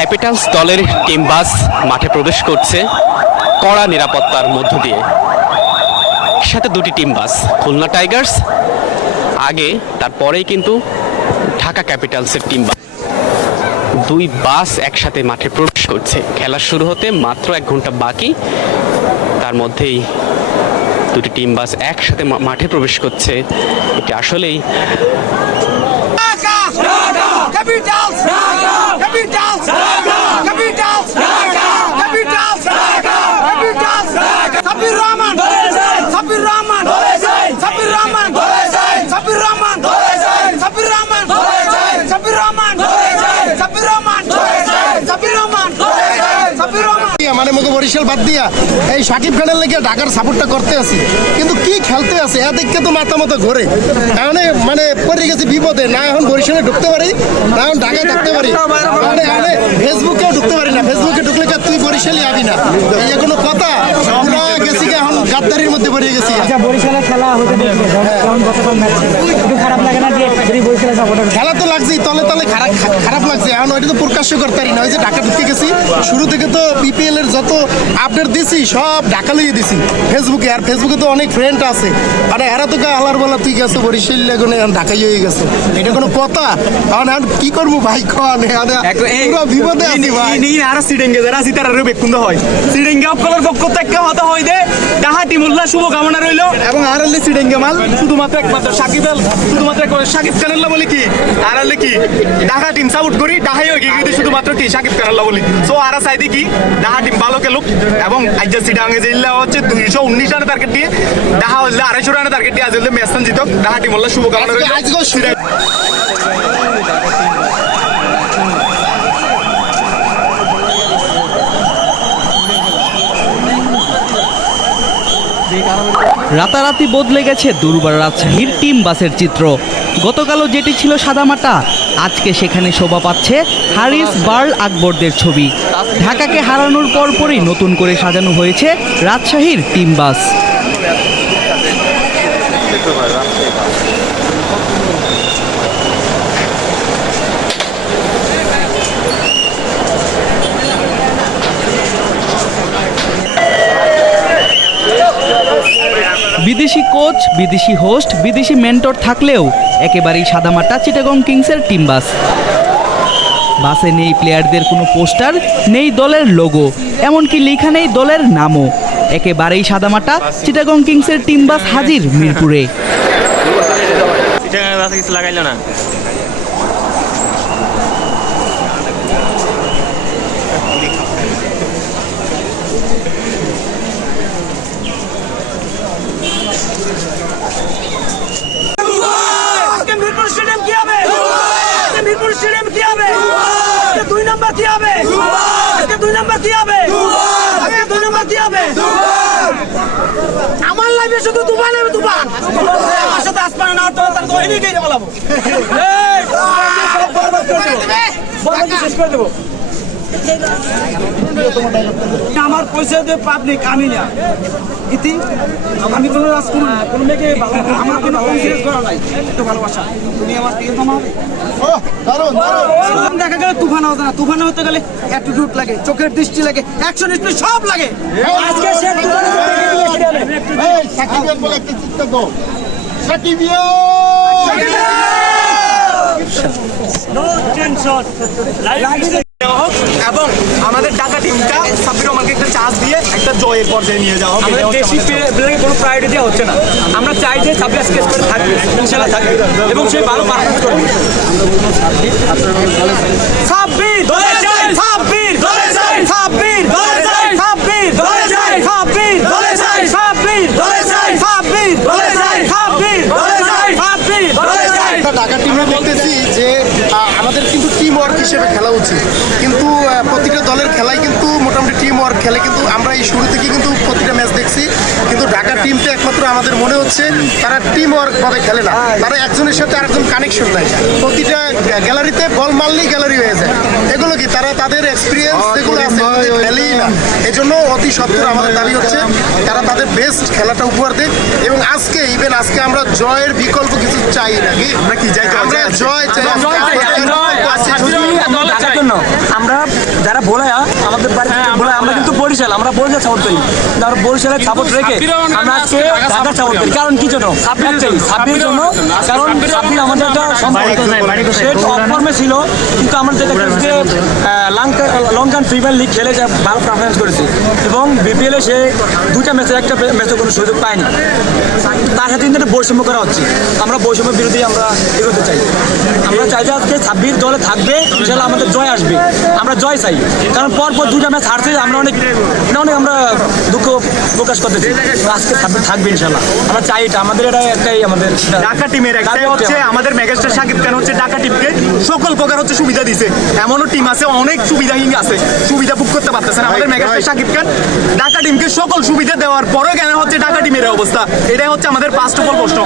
Capitals দলের team bus মাঠে প্রবেশ করছে কড়া নিরাপত্তার মধ্য দিয়ে। সাথে দুটি টিম বাস, খুলনা টাইগার্স আগে, তারপরেই কিন্তু ঢাকা ক্যাপিটালসের টিম বাস। দুই বাস একসাথে মাঠে প্রবেশ করছে। খেলা শুরু হতে মাত্র 1 ঘন্টা বাকি, তার মধ্যেই দুটি টিম বাস একসাথে মাঠে প্রবেশ করছে। এটি আসলেই মানে মুখে বরিশাল বাদ দিয়া এই সাকিব খানের লেগে ঢাকার সাপোর্টটা করতে আছি, কিন্তু কি খেলতে আছে এদিকে তো মাথা মতো ঘোরে। এখানে মানে পড়ে গেছি বিপদে, না এখন বরিশালে ঢুকতে পারি, না এখন ঢাকায় থাকতে পারি, মানে ফেসবুকেও ঢুকতে পারি না। ফেসবুকে ঢুকলে তুই বরিশালই আবি না, এই কোনো কথা? পুরো গেছি এখন গাদ্দারির মধ্যে পড়ে গেছি। বরিশালে খেলা হতে দেখলে একটু খারাপ লাগে না যে বরিশালে সাপোর্টার? খেলা তো লাগছেই, তলে তলে খারাপ লাগছে। এখন ওইটা তো প্রকাশ্য করতে পারি না। ওই যে ঢাকা ঢুকে গেছি, শুরু থেকে তো বিপিএল এর যত আপডেট দিছি সব ঢাকা লিয়ে দিছি ফেসবুকে। আর ফেসবুকে তো অনেক ফ্রেন্ড আছে, মানে এরা তো আলার বলা তুই গেছে বরিশাল এখন ঢাকাই হয়ে গেছে, এটা কোনো কথা? এখন এখন কি করবো ভাই, কন পুরো বিপদে আছি ভাই। আর সিডেঙ্গে যারা আছে তারা বেকুন্দ হয়, সিডেঙ্গে অকলের পক্ষ থেকে হতা হয় দে ডাহা টিমুল্লাহ শুভকামনা রইল। এবং আর হলে সিডেঙ্গে মাল শুধুমাত্র একমাত্র সাকিব সাকিব খানাল্লাহ বলি কি, আর হলে কি ঢাকা টিম সাপোর্ট করি, ঢাকাই হয়ে গিয়ে শুধুমাত্র কি সাকিব খানাল্লাহ বলি। সো আর চাইদি কি ঢাকা টিম ভালো খেলুক। এবং আজ সিডাঙ্গে জিল্লা হচ্ছে 219 রানের টার্গেট দিয়ে, ঢাকা হলে 250 রানের টার্গেট দিয়ে আজ হলে ম্যাচটা জিতক। ঢাকা টিম হল্লা শুভকামনা রইল। রাতারাতি বদলে গেছে দুর্বার রাজশাহীর টিম বাসের চিত্র। গতকালও যেটি ছিল সাদামাটা, আজকে সেখানে শোভা পাচ্ছে হারিস বার্ল আকবরদের ছবি। ঢাকাকে হারানোর পরপরই নতুন করে সাজানো হয়েছে রাজশাহীর টিম বাস। বিদেশি কোচ, বিদেশি হোস্ট, বিদেশি মেন্টর থাকলেও একেবারেই সাদামাটা চিটাগং কিংসের টিম বাস। বাসে নেই প্লেয়ারদের কোনো পোস্টার, নেই দলের লোগো, এমনকি লেখা নেই দলের নামও। একেবারেই সাদামাটা চিটাগং কিংসের টিম বাস হাজির মিরপুরে। লাগাইল না আমার লাইফে শুধু তুফান হবে, তুফান আমার সাথে আসপানা না তো তার তো এনেই গেই বলাবো শেষ করে দেবো। আমার পয়সা দিয়ে পাবলিক আমি না ইতি, আমি কোনো রাজকুমার না, কোনো মেয়েকে আমার কোনো কনফিডেন্স করা নাই, একটু ভালোবাসা তুমি আমার প্রিয় তোমা হবে। দেখা গেলে তুফান হতো না, তুফান হতে গেলে অ্যাটিটিউড লাগে, চোখের দৃষ্টি লাগে, অ্যাকশন স্পিড সব লাগে। আজকে সে সাকিব বলে একটা চিন্তা তো সাকিব এবং আমাদের ঢাকা টিমটা সাব্বির রহমানকে একটা চান্স দিয়ে একটা জয়ের পর্যায়ে নিয়ে যাওয়া হবে। দেশি প্লেয়ারকে কোনো প্রায়োরিটি দেওয়া হচ্ছে না। আমরা চাই যে সাব্বির স্কেচ করে থাকবে, ইনশাআল্লাহ থাকবে এবং সে ভালো পারফরম্যান্স করবে। সাব্বির ধরে যায়, সাব্বির ধরে যায়, সাব্বির ধরে যায়, সাব্বির ধরে যায়, সাব্বির ধরে যায়, সাব্বির ধরে যায়, সাব্বির ধরে যায়, সাব্বির ধরে যায়, সাব্বির ধরে যায়। ঢাকা টিমে দেখতেছি যে আমাদের কিন্তু টিম ওয়ার্ক হিসেবে খেলা উচিত, কিন্তু প্রতিটা দলের খেলাই কিন্তু মোটামুটি টিম ওয়ার্ক খেলে। কিন্তু আমরা এই শুরু থেকে কিন্তু প্রতিটা ম্যাচ দেখছি, কিন্তু ঢাকা টিমটা একমাত্র আমাদের মনে হচ্ছে তারা টিম ওয়ার্ক ভাবে খেলে না, তারা একজনের সাথে আরেকজন কানেকশন নাই, প্রতিটা গ্যালারিতে বল মারলেই গ্যালারি হয়ে যায়। এগুলো কি তারা তাদের এক্সপিরিয়েন্স যেগুলো আছে খেলেই না। এই জন্য অতি সত্বর আমাদের দাবি হচ্ছে তারা তাদের বেস্ট খেলাটা উপহার দেয়। এবং আজকে ইভেন আজকে আমরা জয়ের বিকল্প কিছু চাই নাকি, আমরা কি চাই? আমরা জয় চাই। ঢাকার জন্য আমরা যারা ভোলায়া আমাদের বাড়ি থেকে ভোলায়, আমরা কিন্তু বরিশাল, আমরা বরিশাল সাপোর্ট করি, কিন্তু আমরা বরিশালের সাপোর্ট রেখে আমরা আজকে ঢাকার সাপোর্ট করি। কারণ কি জন্য? সাব্বির জন্য। কারণ সাব্বির আমাদের একটা সম্পর্ক, সে টপ ফর্মে ছিল, কিন্তু আমরা যেটা যে লঙ্কান প্রিমিয়ার লিগ খেলে যা ভালো পারফরমেন্স করেছে এবং বিপিএলে সে দুইটা ম্যাচের একটা ম্যাচে কোনো সুযোগ পায়নি। তার সাথে কিন্তু একটা বৈষম্য করা হচ্ছে। আমরা বৈষম্য বিরোধী আমরা এগোতে চাই। আমরা চাই যে আজকে সাব্বির দলে থাকবে, ইনশাল্লাহ আমাদের জয় আসবে, আমরা জয় চাই। কারণ পরপর দুইটা ম্যাচ হারছে, আমরা অনেক আমরা দুঃখ প্রকাশ করতেছি। আজকে সাব্বির থাকবে ইনশাল্লাহ, আমরা চাই এটা, আমাদের এটা একটাই আমাদের ঢাকা টিমের একটাই হচ্ছে আমাদের মেগাস্টার শাকিব খান হচ্ছে ঢাকা টিমকে সকল প্রকার হচ্ছে সুবিধা দিছে। এমনও টিম আছে অনেক সুবিধাহীন আছে, সুবিধা ভোগ করতে পারতেছে না। আমাদের মেগাস্টার শাকিব খান ঢাকা টিমকে সকল সুবিধা দেওয়ার পরেও কেন হচ্ছে ঢাকা টিমের অবস্থা, এটাই হচ্ছে আমাদের ফার্স্ট অফ অল প্রশ্ন।